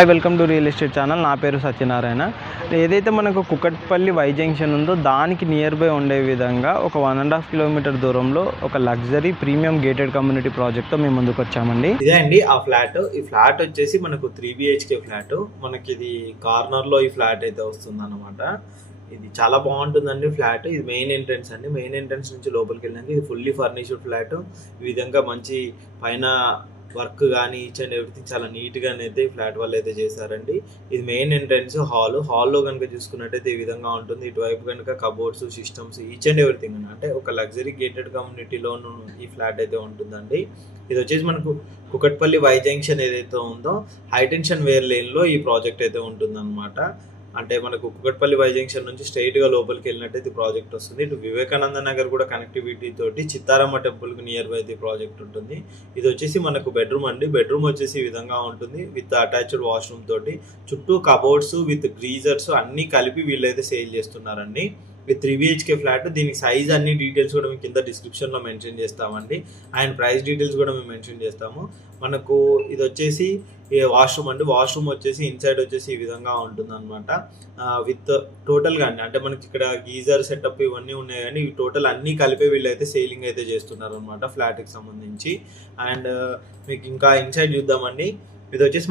Hi welcome to real estate channel. నా పేరు సత్యనారాయణ. ఏదైతే మనకు కుకట్పల్లి వై జంక్షన్ ఉందో దానికి నియర్ బై ఉండే విధంగా ఒక 1.5 కిలోమీటర్ దూరంలో ఒక లగ్జరీ ప్రీమియం గేటెడ్ కమ్యూనిటీ ప్రాజెక్ట్తో మేము ముందుకు వచ్చామండి. ఇదే అండి ఆ ఫ్లాట్. ఈ ఫ్లాట్ వచ్చేసి మనకు 3 బిహెచ్కే ఫ్లాట్. మనకి ఇది కార్నర్లో ఈ ఫ్లాట్ అయితే వస్తుంది అనమాట. ఇది చాలా బాగుంటుందండి ఫ్లాట్. ఇది మెయిన్ ఎంట్రన్స్ అండి. మెయిన్ ఎంట్రన్స్ నుంచి లోపలికి వెళ్ళినాక ఇది ఫుల్లీ ఫర్నిష్డ్ ఫ్లాట్. ఈ విధంగా మంచి పైన వర్క్ కానీ ఈచ్ అండ్ ఎవ్రీథింగ్ చాలా నీట్గానైతే ఈ ఫ్లాట్ వాళ్ళు అయితే చేశారండి. ఇది మెయిన్ ఎంట్రన్స్ హాల్లో కనుక చూసుకున్నట్టయితే ఈ విధంగా ఉంటుంది. ఇటువైపు కనుక cupboards, systems each and everything అంటే ఒక లగ్జరీ గేటెడ్ కమ్యూనిటీలోను ఈ ఫ్లాట్ అయితే ఉంటుందండి. ఇది వచ్చేసి మనకు కుకట్పల్లి వై జంక్షన్ ఏదైతే ఉందో హైటెన్షన్ వేర్ లేన్లో ఈ ప్రాజెక్ట్ అయితే ఉంటుందన్నమాట. అంటే మనకు కుకట్పల్లి వై జంక్షన్ నుంచి స్ట్రైట్గా లోపలికి వెళ్ళినట్టయితే ప్రాజెక్ట్ వస్తుంది. ఇటు వివేకానంద నగర్ కూడా కనెక్టివిటీ తోటి చిత్తారమ్మ టెంపుల్కి నియర్ బై అయితే ప్రాజెక్ట్ ఉంటుంది. ఇది వచ్చేసి మనకు బెడ్రూమ్ అండి. బెడ్రూమ్ వచ్చేసి ఈ విధంగా ఉంటుంది విత్ అటాచ్డ్ వాష్రూమ్ తోటి. చుట్టూ కబోర్డ్స్ విత్ గ్రీజర్స్ అన్నీ కలిపి వీళ్ళైతే సేల్ చేస్తున్నారండి. With 3 BHK flat. దీనికి సైజ్ అన్ని డీటెయిల్స్ కూడా మేము కింద డిస్క్రిప్షన్లో మెన్షన్ చేస్తామండి. అండ్ ప్రైస్ డీటెయిల్స్ కూడా మేము మెన్షన్ చేస్తాము. మనకు ఇది వచ్చేసి వాష్రూమ్ అండి. వాష్రూమ్ వచ్చేసి ఇన్సైడ్ వచ్చేసి ఈ విధంగా ఉంటుంది అనమాట. విత్ టోటల్గా అండి అంటే మనకి ఇక్కడ గీజర్ సెటప్ ఇవన్నీ ఉన్నాయి కానీ ఇవి టోటల్ అన్నీ కలిపి వీళ్ళైతే సేలింగ్ అయితే చేస్తున్నారు అనమాట ఫ్లాట్కి సంబంధించి. అండ్ మీకు ఇంకా ఇన్సైడ్ చూద్దామండి. ఇది వచ్చేసి